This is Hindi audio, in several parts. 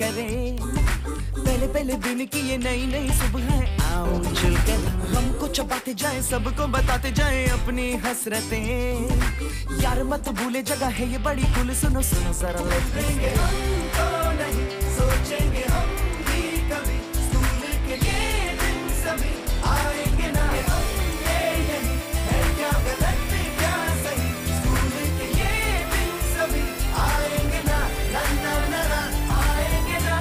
करे। पहले पहले दिन की ये नई नई सुबह है, आओ चल कर हमको चबाते जाए, सबको बताते जाए अपनी हसरतें। यार मत भूले जगह है ये बड़ी कुल, सुनो सुनो जरा लेंगे हमको नहीं सोचेंगे हम भी कभी, स्कूल के ये दिन सभी आएंगे ना। हम ये नहीं है क्या गलत क्या सही, स्कूल के ये दिन सभी आएंगे ना, ना ना ना ना आएंगे ना,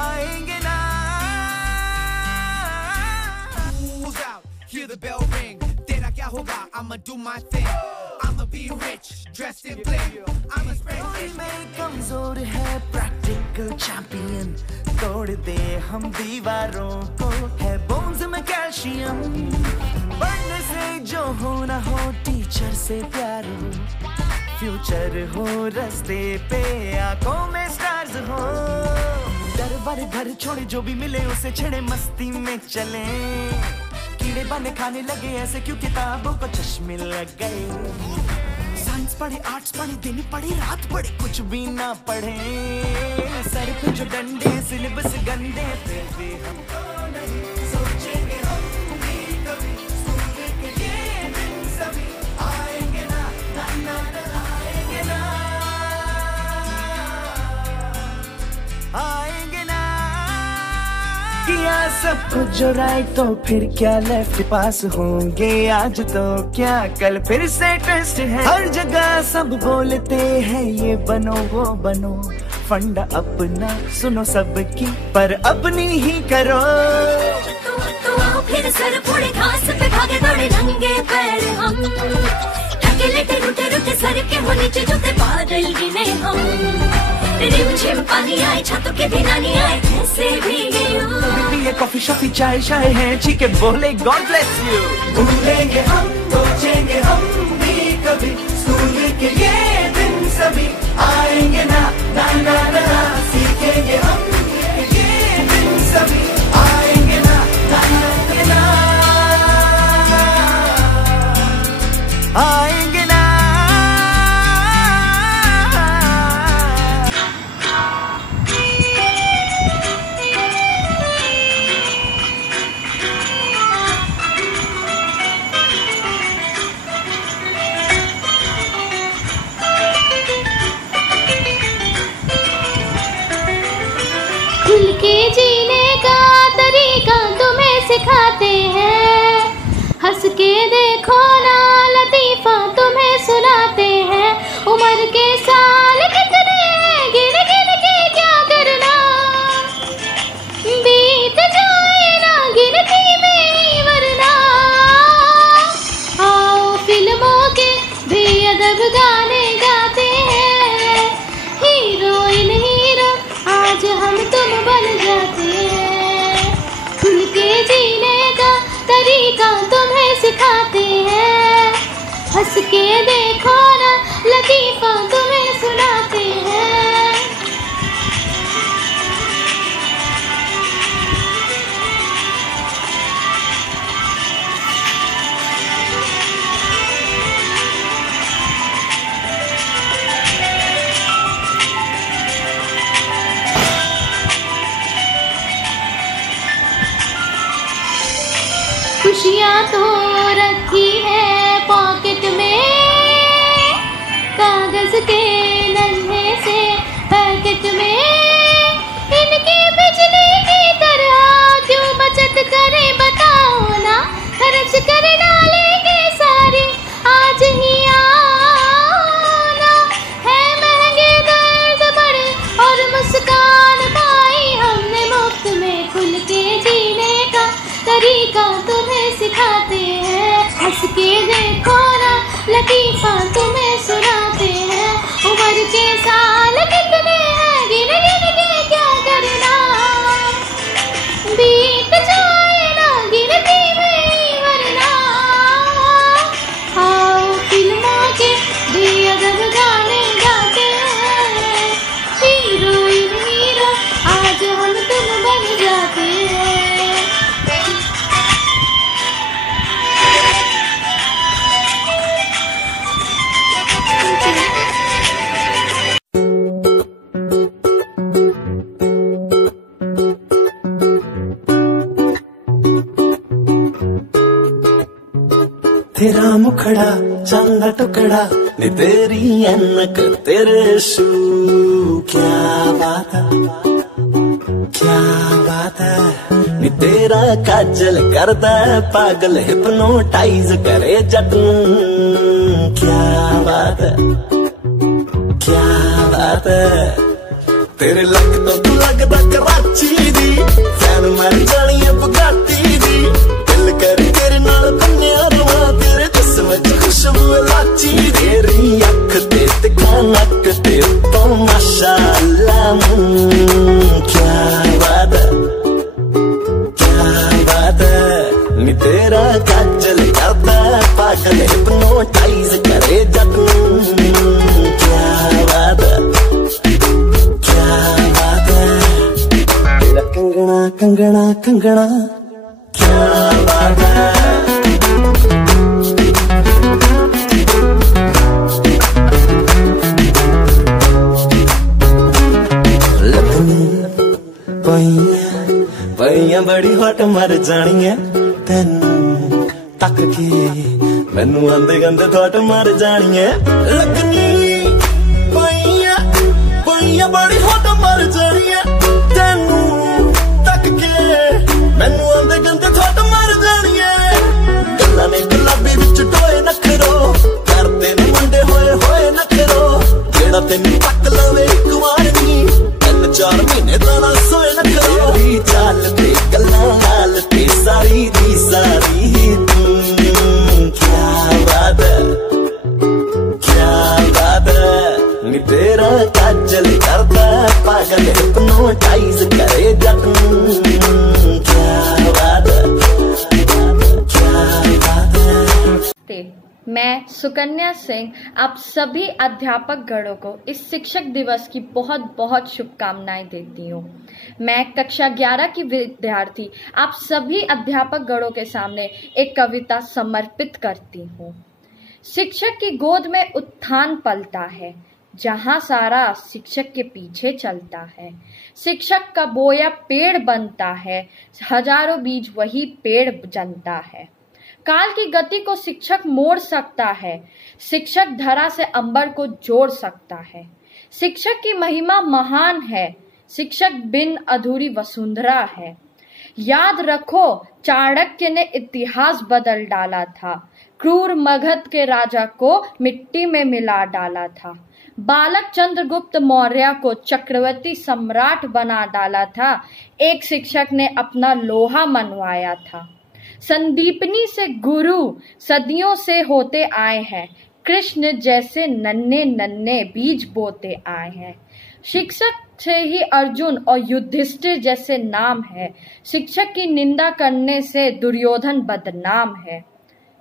आएंगे ना। Who's out? Hear the bell ring. तेरा क्या होगा? I'ma do my thing. I'ma be rich, dressed in bling. I'ma spread कोई में कमजोर है प्रैक्टिकल चैंपियन, तोड़ दे हम दीवारों को, है बोन्स में कैल्शियम। पढ़ने से जो हो ना हो, टीचर से प्यार हो, फ्यूचर हो रास्ते पे, आंखों में स्टार्स हो। डर बर घर छोड़े, जो भी मिले उसे छेड़े, मस्ती में चले, कीड़े बाने खाने लगे ऐसे क्यों किताबों को चश्मे लग गए। साइंस पढ़े, आर्ट्स पढ़े, दिन पढ़े, रात पढ़े, कुछ भी ना पढ़े, सर पे जो डंडे, सिलेबस गंदे, फिर भी हमको नहीं सोचेंगे हम भी कभी, स्कूल के ये दिन सभी आएंगे ना, ना ना ना आएंगे ना, आएंगे ना। किया सब कुछ जो राइट, तो फिर क्या लेफ्ट पास होंगे आज, तो क्या कल फिर से टेस्ट है। हर जगह सब बोलते हैं ये बनो वो बनो, फंडा अपना सुनो सबकी पर अपनी ही करो। तो आओ फिर सर फोड़े, घास पे भागे दौड़े नंगे पैर हम, थके लेटे रूठे रूठे सर के हो नीचे जूते, बादल गिने हम, रिमझिम पानी आए छातों के भी नानी आए, ऐसे भीगे ये कॉफी शॉफी चाय शाय है, चीके बोले गॉड ब्लेस यू। भूलेंगे हम सोचेंगे हम भी कभी, स्कूल के ये दिन सभी आएंगे ना, ना ना ना सीखेंगे हम ये दिन सभी आएंगे ना, ना ना ना आएंगे ना। खुल के जीने का तरीका तुम्हें सिखाते हैं, हंस के देखो ना लतीफा तुम्हें सुनाते हैं। उम्र के साल कितने हैं, गिन गिन के क्या करना, बीत जाए ना गिनती में वरना। आओ फिल्मों के बेअदब गाने गाते हैं, हीरोइन हीरो आज हम तुम बन जाते हैं। खुल के जीने का तरीका तुम्हें सिखाते हैं, हंस के देखो ना लतीफा तुम्हें सुनाते हैं। खुशियाँ तो रखी है पॉकेट में, कागज के नन्हे से पैकेट में, इनकी बिजली की तरह क्यों बचत करे बताओ ना, खर्च कर डालेंगे सारी आज ही आना। है महंगे दर्द बड़े और मुस्कान पाई हमने मुफ्त में, खुल के जीने का तरीका तुम्हें सिखाते हैं, हंस के देखो ना लतीफा तुम्हें सुनाते हैं। उम्र के साल कितने हैं, गिन गिन के क्या करना, बीत जाए ना गिनती में वरना। आओ फिल्मों के बेअदब गाने गाते हैं, हीरोइन हीरो आज हम तुम बन जाते हैं। तेरा मुखड़ा चंदा टुकड़ा नी तेरी ऐनक तेरे शू क्या बात है क्या बात है नी तेरा काजल करदा पागल हिप्नोटाइज करे जट नूं क्या बात है क्या बात है तेरे लग तो तू लगदा कराची दी फैन मर जानी है बुगाटी दी दिल कर तेरे नाल बन्निया रवा तेरे जिस्म च खुशबू लाची तेरी अख ते तिखा नक ते तो माशाअल्लाह क्या बात है क्या बात है नी तेरा काजल करदा पागल हिप्नोटाइज करे जट नूं क्या बात है क्या बात है तेरा कंगना कंगना कंगना क्या बात है पईया बड़ी हट मर जानी है तेनू तक के मैनू आंदे गंदे थोट मर जानी है लगनी पईया बड़ी हट मर जानी है तेनू तक के मैनू आंदे गंदे थोट मर जानी है गल्लां ने गुलाबी विच टोए नखरो करदे ने मुंडे होए होए नखरो जेड़ा तेनू तक लवे एक वार नी 3-4 महीने दा ना सोए नखरो तेरी चाल ते गल्लां हाल ते सारी दी सारी तू क्या बात है क्या बात है नी तेरा काजल करदा पागल हिप्नोटाइज करे जट नूं क्या बात है क्या बात है। मैं सुकन्या सिंह आप सभी अध्यापक गणों को इस शिक्षक दिवस की बहुत बहुत शुभकामनाएं देती हूँ। मैं कक्षा 11 की विद्यार्थी आप सभी अध्यापक गणों के सामने एक कविता समर्पित करती हूँ। शिक्षक की गोद में उत्थान पलता है जहाँ सारा शिक्षक के पीछे चलता है। शिक्षक का बोया पेड़ बनता है हजारों बीज वही पेड़ जनता है। काल की गति को शिक्षक मोड़ सकता है शिक्षक धरा से अंबर को जोड़ सकता है। शिक्षक की महिमा महान है शिक्षक बिन अधूरी वसुंधरा है। याद रखो चाणक्य ने इतिहास बदल डाला था क्रूर मगध के राजा को मिट्टी में मिला डाला था। बालक चंद्रगुप्त मौर्य को चक्रवर्ती सम्राट बना डाला था एक शिक्षक ने अपना लोहा मनवाया था। संदीपनी से गुरु सदियों से होते आए हैं कृष्ण जैसे नन्हे नन्हे बीज बोते आए हैं। शिक्षक से ही अर्जुन और युधिष्ठिर जैसे नाम है। शिक्षक की निंदा करने से दुर्योधन बदनाम है।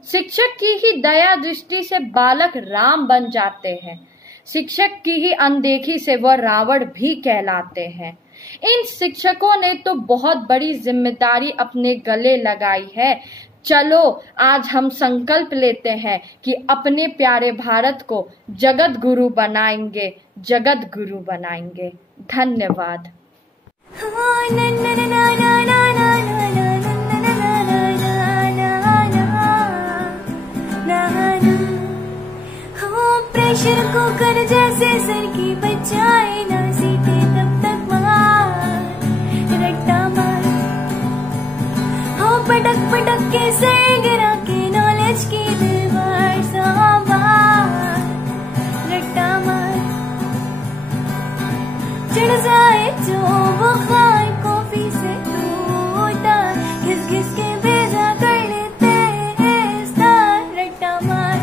शिक्षक की ही दया दृष्टि से बालक राम बन जाते हैं। शिक्षक की ही अनदेखी से वह रावण भी कहलाते हैं। इन शिक्षकों ने तो बहुत बड़ी जिम्मेदारी अपने गले लगाई है। चलो आज हम संकल्प लेते हैं कि अपने प्यारे भारत को जगत गुरु बनाएंगे जगत गुरु बनाएंगे। धन्यवाद। प्रेशर कुकर जैसे सर की बचाए ना सीते तब तक मार रट्टा मार हो पटक पटक के सर गिरा के नॉलेज की दीवार सांवार रट्टा मार चढ़ जाए जो बुखार कॉफी से टूटा घिस घिस के भेजा कर लेते हैं स्टार रट्टा मार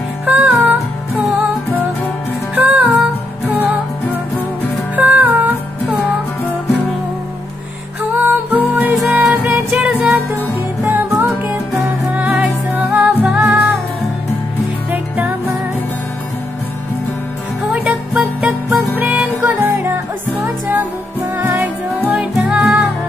हो भूल जाए चढ़ जा तू किताबों के पहाड़ सवार रट्टा मार हो टक पक ब्रेन को लड़ा उसको चाबुक मार जोरदार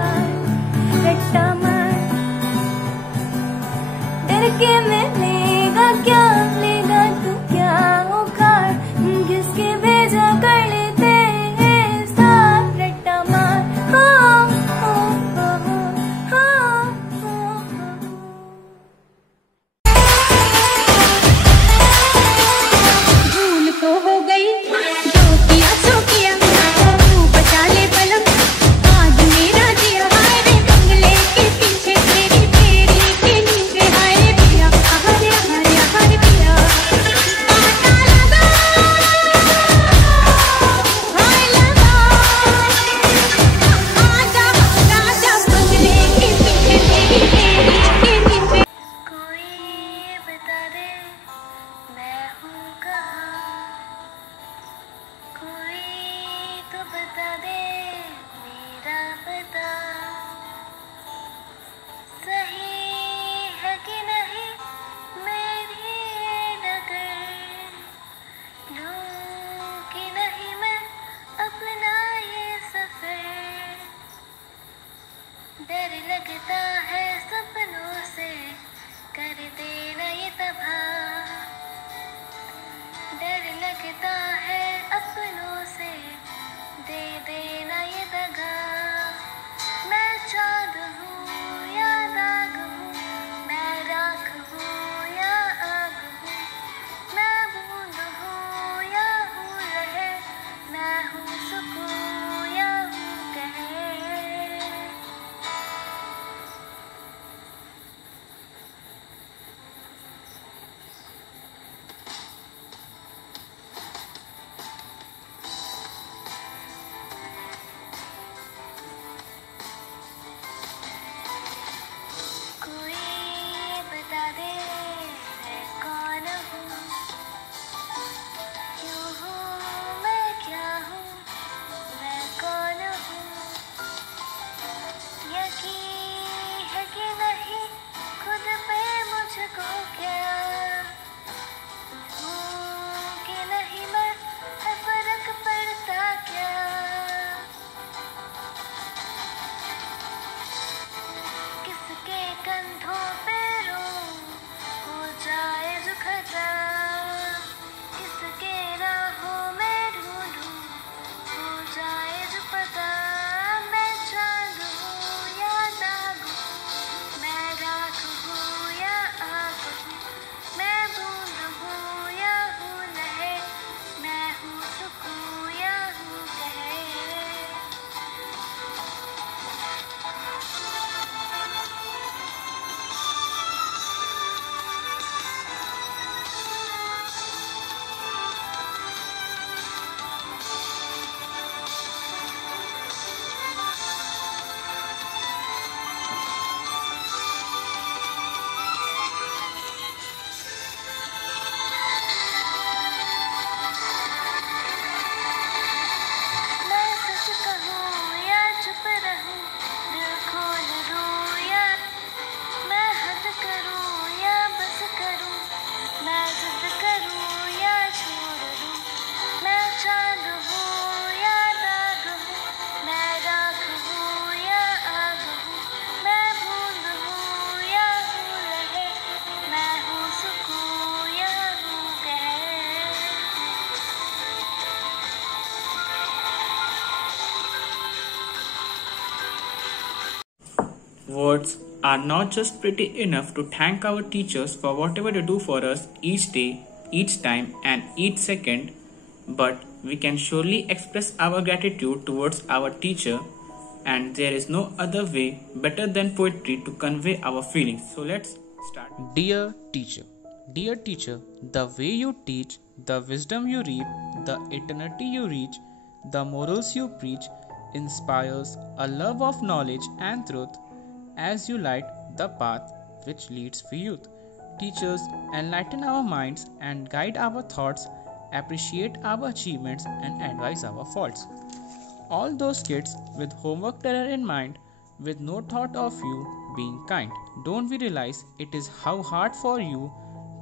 Words are not just pretty enough to thank our teachers for whatever they do for us each day, each time, and each second, but we can surely express our gratitude towards our teacher, and there is no other way better than poetry to convey our feelings. So let's start. Dear teacher, the way you teach, the wisdom you reap, the eternity you reach, the morals you preach, inspires a love of knowledge and truth, as you light the path which leads for youth. Teachers enlighten our minds and guide our thoughts, appreciate our achievements and advise our faults. All those kids with homework terror in mind, with no thought of you being kind, don't we realize it is how hard for you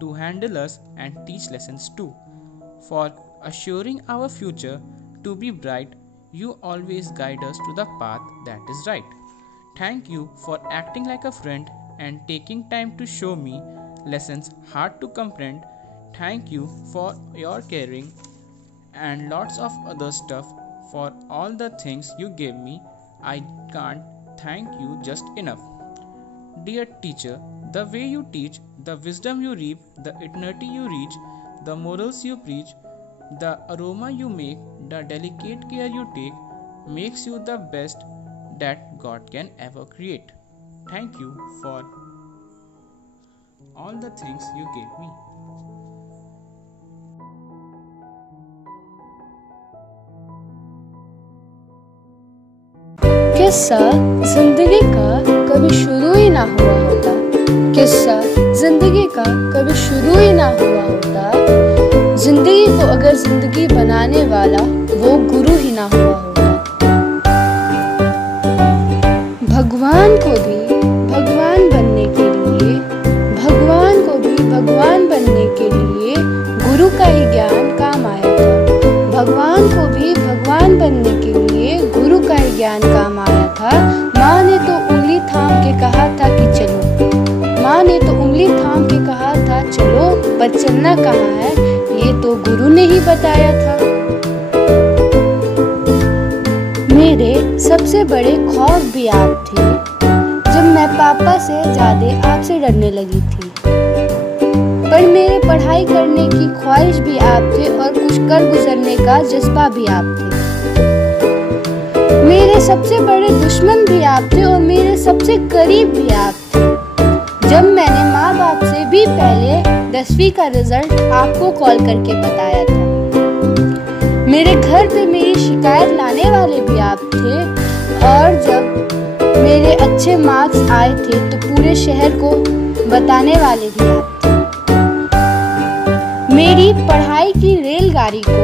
to handle us and teach lessons too? For assuring our future to be bright, you always guide us to the path that is right. Thank you for acting like a friend and taking time to show me lessons hard to comprehend. Thank you for your caring and lots of other stuff. For all the things you gave me, I can't thank you just enough. Dear teacher, the way you teach, the wisdom you reap, the eternity you reach, the morals you preach, the aroma you make, the delicate care you take, makes you the best that God can ever create. Thank you for all the things you gave me. किस्सा जिंदगी का कभी शुरू ही ना हुआ होता, किस्सा जिंदगी का कभी शुरू ही ना हुआ होता, जिंदगी को अगर जिंदगी बनाने वाला वो गुरु ही ना हुआ होता। भगवान को भी भगवान बनने के लिए, भगवान को भी भगवान बनने के लिए गुरु का ही ज्ञान काम आया था। भगवान को भी भगवान बनने के लिए गुरु का ही ज्ञान काम आया था। माँ ने तो उंगली थाम के कहा था कि चलो, माँ ने तो उंगली थाम के कहा था चलो, पर चलना कहाँ है ये तो गुरु ने ही बताया था। मेरे सबसे बड़े खौफ भी आप थे, जब मैं पापा से ज्यादा आपसे डरने लगी थी। पर मेरे पढ़ाई करने की ख्वाहिश भी आप थे और कुछ कर गुजरने का जज्बा भी आप थे। मेरे सबसे बड़े दुश्मन भी आप थे और मेरे सबसे करीब भी आप थे। जब मैंने माँ बाप से भी पहले 10वीं का रिजल्ट आपको कॉल करके बताया था। मेरे घर पे मेरी शिकायत लाने वाले भी आप थे और जब मेरे अच्छे मार्क्स आए थे तो पूरे शहर को बताने वाले भी आप थे। मेरी पढ़ाई की रेलगाड़ी को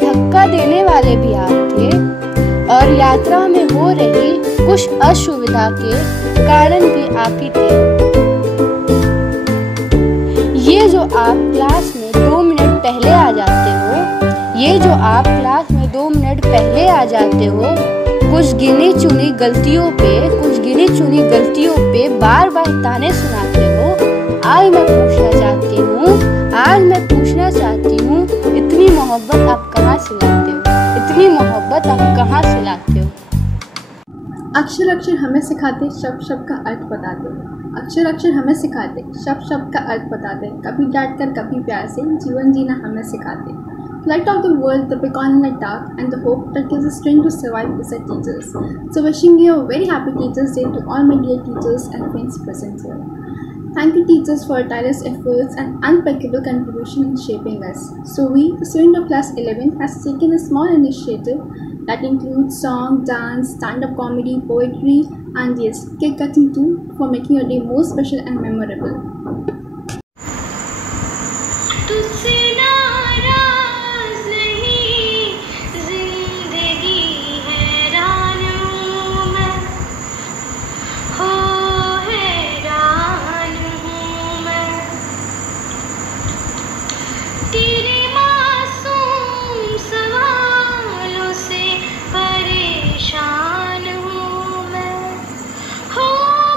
धक्का देने वाले भी आप थे और यात्रा में हो रही कुछ असुविधा के कारण भी आप ही थे। ये जो आप क्लास में 2 मिनट पहले आ जाते हो, ये जो आप क्लास में 2 मिनट पहले आ जाते हो, कुछ गिनी चुनी गलतियों पे बार बार ताने सुनाते हो। आज मैं पूछना चाहती हूँ इतनी मोहब्बत आप कहाँ से लाते हो, इतनी मोहब्बत आप कहाँ से लाते हो। अक्षर अक्षर हमें सिखाते, शब्द शब्द का अर्थ बताते। अक्षर अक्षर हमें सिखाते, शब्द शब्द का अर्थ बताते। कभी डांट कर कभी प्यार से जीवन जीना हमें सिखाते। Light of the world, the beacon in the dark, and the hope that gives us strength to survive is our teachers. So wishing you a very happy Teachers' Day to all my dear teachers and friends present here. Thank you teachers for your tireless efforts and unbreakable contribution in shaping us. So we, the student of class 11, has taken a small initiative that includes song, dance, stand-up comedy, poetry, and yes, cake cutting too, for making your day more special and memorable.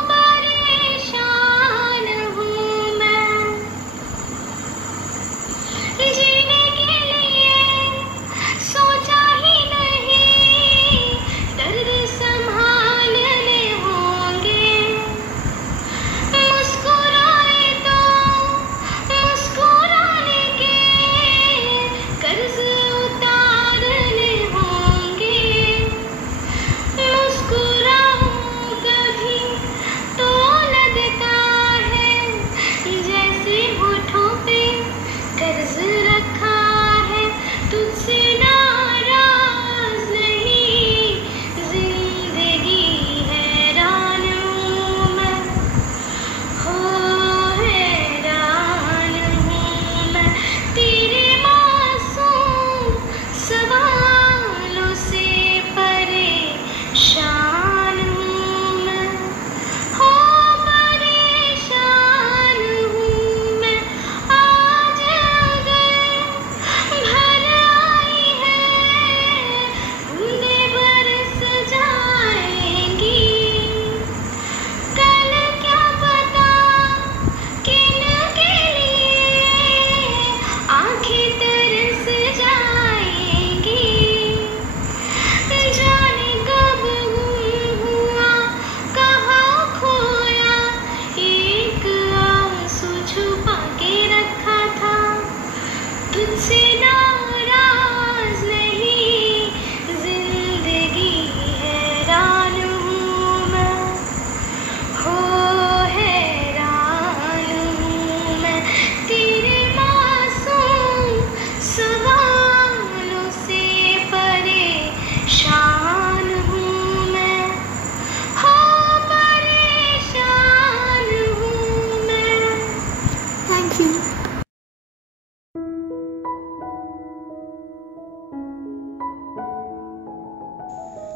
परेशान हूँ मैं।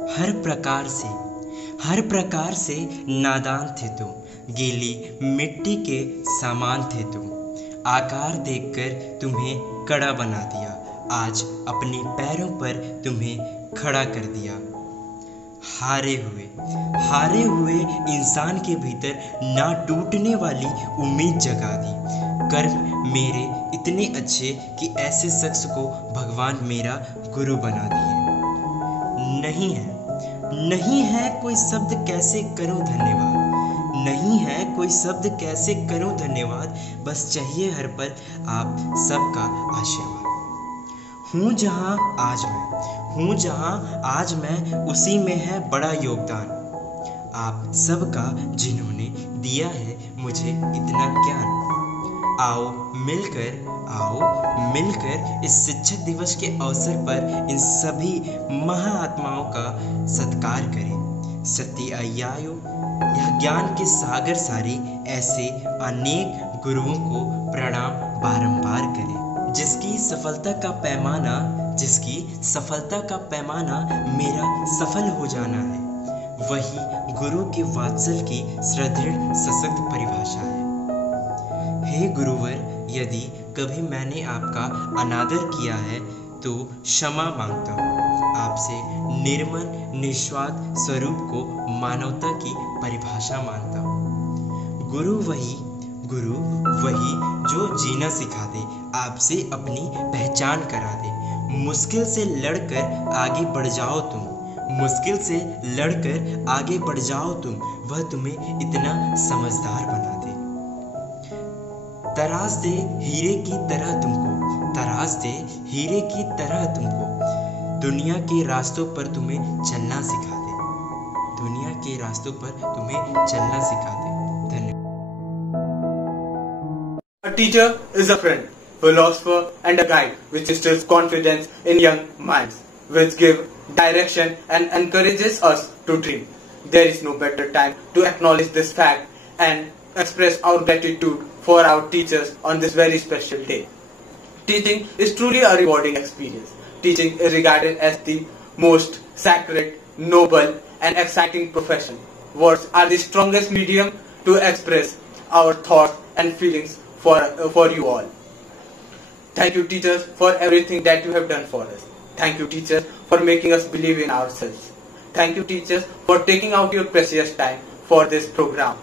हर प्रकार से नादान थे तुम, गीली मिट्टी के सामान थे तुम। आकार देखकर तुम्हें कड़ा बना दिया, आज अपने पैरों पर तुम्हें खड़ा कर दिया। हारे हुए इंसान के भीतर ना टूटने वाली उम्मीद जगा दी। कर्म मेरे इतने अच्छे कि ऐसे शख्स को भगवान मेरा गुरु बना दिए। नहीं है कोई शब्द कैसे करूं धन्यवाद, नहीं है कोई शब्द कैसे करूं धन्यवाद, बस चाहिए हर पल आप सबका आशीर्वाद। हूँ जहाँ आज मैं उसी में है बड़ा योगदान, आप सबका जिन्होंने दिया है मुझे इतना ज्ञान। आओ मिलकर इस शिक्षक दिवस के अवसर पर इन सभी महाआत्माओं का सत्कार करें। सत्य अय्यायो यह ज्ञान के सागर सारी, ऐसे अनेक गुरुओं को प्रणाम बारंबार करें। जिसकी सफलता का पैमाना मेरा सफल हो जाना है, वही गुरु के वात्सल की सुदृढ़ सशक्त परिभाषा है। हे गुरुवर, यदि कभी मैंने आपका अनादर किया है तो क्षमा मांगता हूँ। आपसे निर्मल निस्वार्थ स्वरूप को मानवता की परिभाषा मानता हूँ। गुरु वही जो जीना सिखा दे, आपसे अपनी पहचान करा दे। मुश्किल से लड़कर आगे बढ़ जाओ तुम, वह तुम्हें इतना समझदार बना दे। तराश दे हीरे की तरह तुमको, दुनिया के रास्तों पर तुम्हें चलना सिखा दे। धन्यवाद। A teacher is a friend, philosopher and a guide which instills confidence in young minds, which give direction and encourages us to dream. There is no better time to acknowledge this fact and express our gratitude for our teachers on this very special day. Teaching is truly a rewarding experience. Teaching is regarded as the most sacred, noble and exciting profession. Words are the strongest medium to express our thoughts and feelings for you all. Thank you teachers for everything that you have done for us. Thank you teachers for making us believe in ourselves. Thank you teachers for taking out your precious time for this program.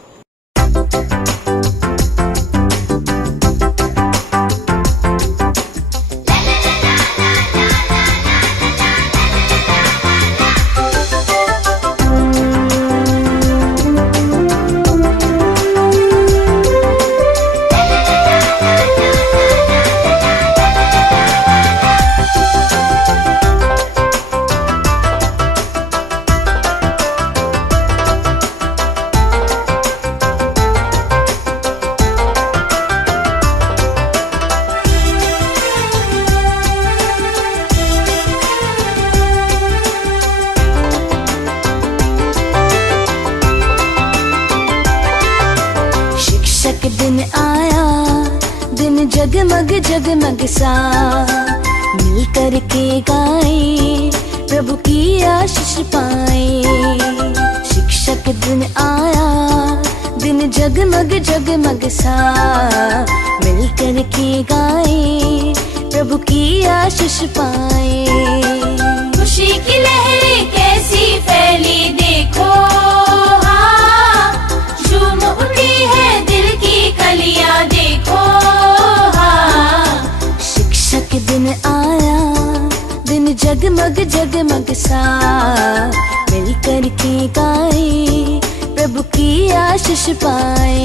जगमग सा मिलकर के गाए, प्रभु की आशीष पाए। शिक्षक दिन आया, दिन जगमग सा मिलकर के गाए, प्रभु की आशीष पाए। खुशी की लहरें कैसी फैली देखो, हाँ झूम उठी है दिल की कलियां देखो। दिन आया, दिन जगमग सा मिलकर के गाए, प्रभु की आशीष पाए।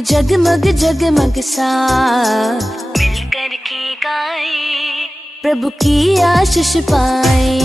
दिन जगमग जगमग सा मिलकर के गाए, प्रभु की आशीष पाए।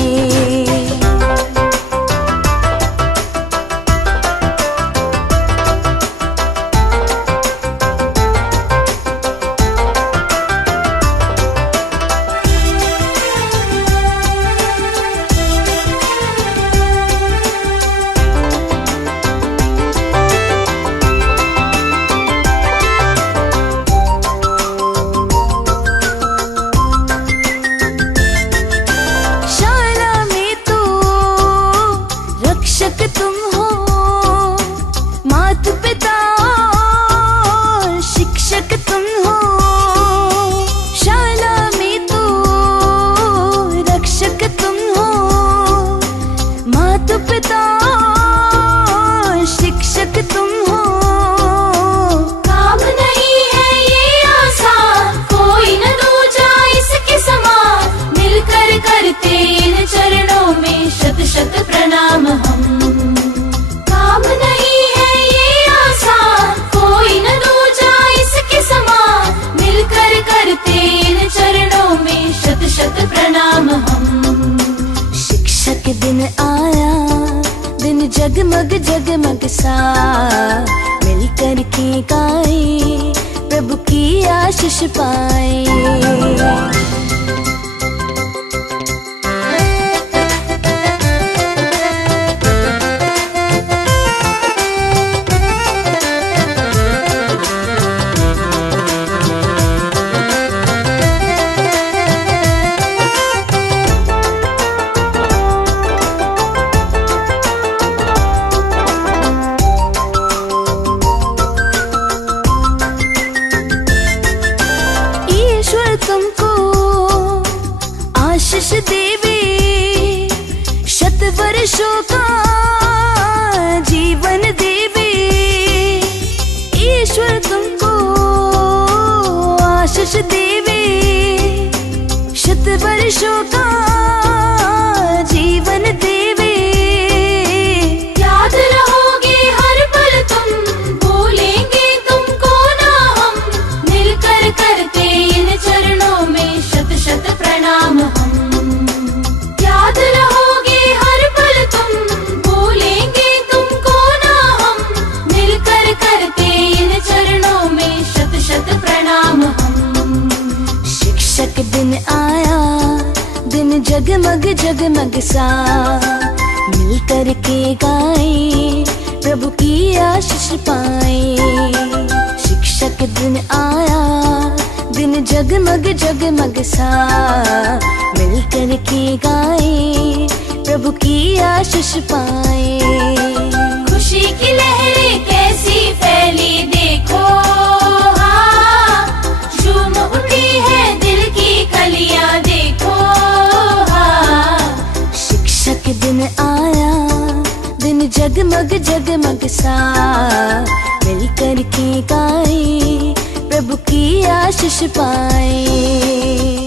जगमग जगमग सा मिलकर के गाए, प्रभु की आशीष पाए। तुमको आशीष देवे, शत वर्षों का जीवन देवे। ईश्वर तुमको आशीष देवे, शत वर्षों का जीवन देवे। याद रहोगे हर पल तुम, भूलेंगे तुमको ना हम, मिलकर करते इन चरणों में शत शत प्रणाम हम। याद रहोगे हर पल तुम, भूलेंगे तुमको ना हम, मिलकर करते इन चरणों में शत शत प्रणाम हम। शिक्षक दिन आया, दिन जगमग जगमग सा मिलकर के गाए, प्रभु की आशीष पाए। शिक्षक दिन आया, दिन जगमग जगमग सा मिलकर के गाए, प्रभु की आशीष पाए। खुशी की लहरें कैसी फैली देखो, हाँ झूम उठी है दिल की कलियां देखो, हाँ। शिक्षक दिन आया, दिन जगमग जगमग सा मिलकर के गाए, प्रभु की आशीष पाए।